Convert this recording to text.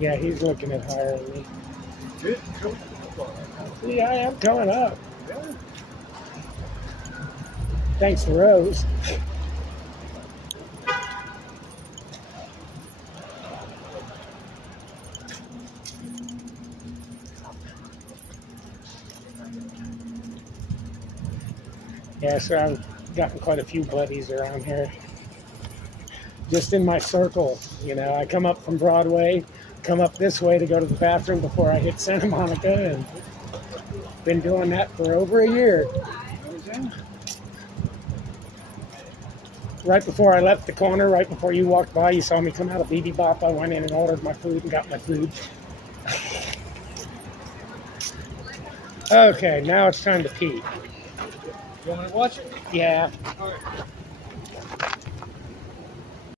Yeah, he's looking at hiring me. Good. Yeah, I am coming up. Yeah. Thanks to Rose. Yeah, so I've gotten quite a few buddies around here. Just in my circle, I come up from Broadway, come up this way to go to the bathroom before I hit Santa Monica, and been doing that for over a year. Right before I left the corner, right before you walked by, you saw me come out of BB Bop. I went in and ordered my food and got my food. Okay, now it's time to pee. You want me to watch it? Yeah. All right.